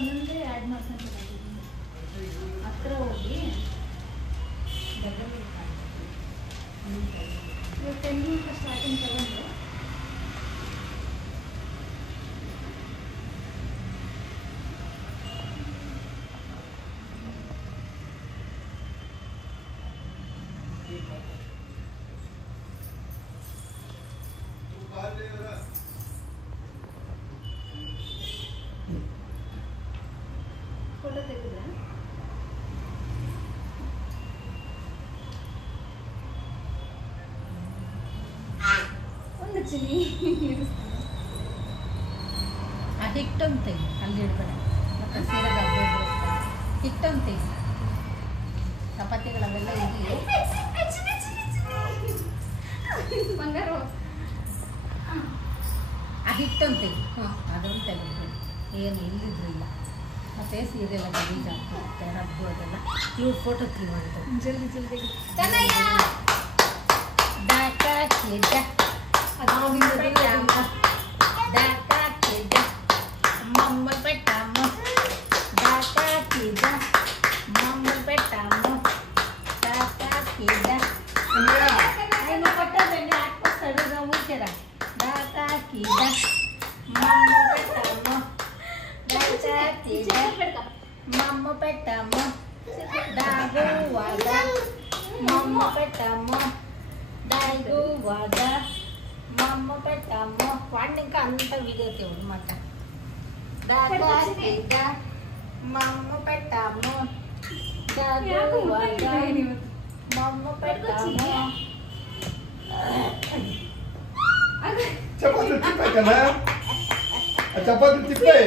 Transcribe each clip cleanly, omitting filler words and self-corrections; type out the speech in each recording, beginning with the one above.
ಒಂದೊಂದೇ ಆ್ಯಡ್ ಮಾಡ್ಕೊಂಡು ಹತ್ರ ಹೋಗಿ ಇವಾಗ 10 ಮಿನಿಟ್ಸ್ ಸ್ಟಾರ್ಟಿಂಗ್ ತಗೊಂಡು ಫೋಟೋ ತೆಗೆದ್ರೆ ಒಂದು ಚಿನಿ ಆ ಹಿಟ್ಟೊಂದು ತೆಗಿ ಅಲ್ಲಿ ಇಡ್ಬೇಡ ಮತ್ತು ಸೀರೆ ಡಬ್ಬೆ ಹಿಟ್ಟೊಂದು ತೆಗಿ ಚಪಾತಿಗಳವೆಲ್ಲ ಇರಲಿ ಬಂಗಾರ ಆ ಹಿಟ್ಟೊಂದು ತೆಗಿ ಅದೊಂದು ತೆಗೆದು ಏನು ಇಲ್ಲಿದ್ರು ಇಲ್ಲ ಮತ್ತು ಸೀರೆಲ್ಲ ಗಲೀಜ್ ಆಗ್ತಿರುತ್ತೆ ರಬ್ಬು ಅದೆಲ್ಲ ಇವ್ರು ಫೋಟೋ ಕ್ಲೀನ್ ಮಾಡ್ತಾರೆ ಜಲ್ದಿ ಜಲ್ದಿ మమ్మ పెట్టాము దాగు వాడ మమ్మ పెట్టాము దాగు వాడ మమ్మ పెట్టాము వాడిని ఇంకా అంత వీడియో తీయమాట దాగా మమ్మ పెట్టాము దాగు వాడ మమ్మ పెట్టాము చపాతీ తిప్పే కదా చపాతీ తిప్పే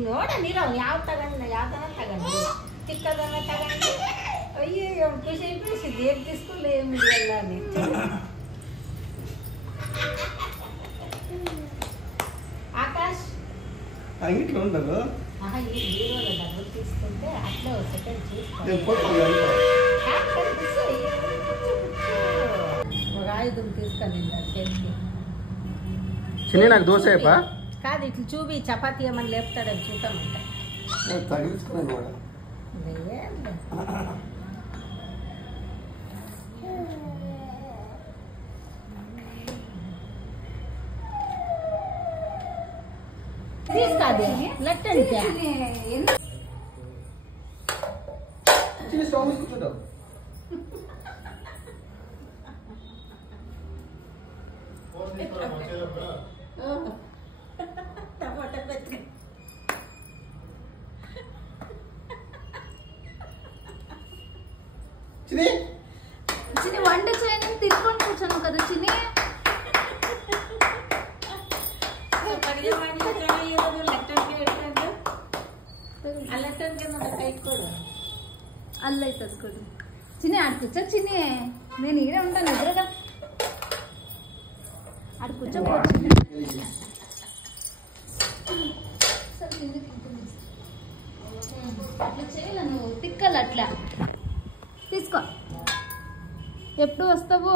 ನೋಡ ನೀರು ಯಾವ ತಗೊಂಡ ಯಾವ್ದನ ತಗೊಂಡು ಚಿಕ್ಕದನ್ನ ತಗೊಂಡು ಅಯ್ಯೋ ಖುಷಿ ಖುಷಿ ದೇವ್ తీసుకుని ఏమి వెళ్ళాలి ఆకాష్ అంగిట్లో ఉండదు ఈ హీరోలో డబ్బులు తీసుకుంటే అట్లా సెకండ్ చూసుకో ఒక ఆయుధం తీసుకొని చేతికి చిన్న నాకు దోశ అయిపా కాదు ఇట్లా చూపి చపాతీ ఏమని లేపుతాడని చూద్దామంటే తగిలించుకున్నాను కూడా తీసుకోదే లట్టండి చిన్న స్టవ్ కూర్చుంటావు టమాటా పెట్టి చిన్ని చిన్ని వంట చేయని తిరుక్కొని కూర్చోను కదా చిన్ని అల్ల అవుతుంది కొడు చిన్ని ఆడ కూర్చో చిన్ని నేను ఈడే ఉంటాను ఎదురుగా ఆడ కూర్చోపోవచ్చు అట్లా చేయాల నువ్వు తిక్కలు అట్లా తీసుకో ఎప్పుడు వస్తావు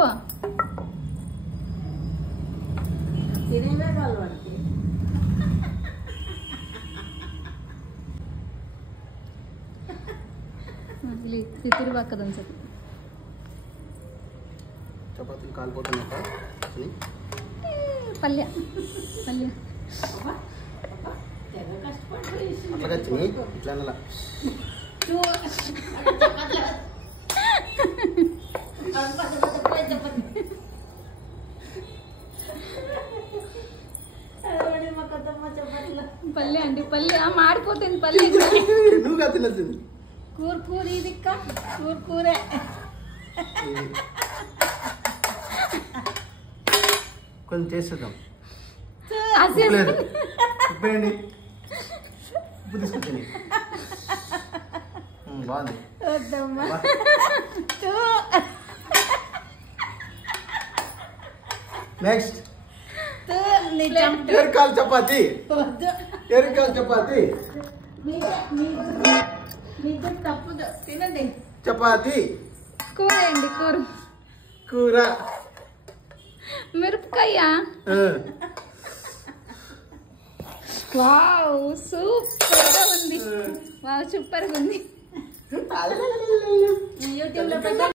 తినేవే వాళ్ళు వాడికి తిరుగు పక్కదని చెప్పి చపాతీలు కాలిపోతున్నాక పల్లె పల్లె అట్లాగా చిన్ని ఇట్లా అన్నలా పల్లె అండి పల్లె మాడిపోతుంది పల్లె నువ్వు కాదు తినచ్చింది కూర కూర ఇది కూర కూరే కొంచెం చేసేద్దాం అసలు ఉప్పేయండి ఉప్పు తీసుకొచ్చింది బాగుంది వద్దమ్మా నెక్స్ట్ నిజం ఎరకాల చపాతి వద్దు ఎరకాల చపాతి మీకు తప్పుదు తినండి చపాతి కూర అండి కూర కూర మిరపకాయ. వావ్ సూపర్ గా ఉంది. వావ్ సూపర్ గా ఉంది. యూట్యూబ్ లో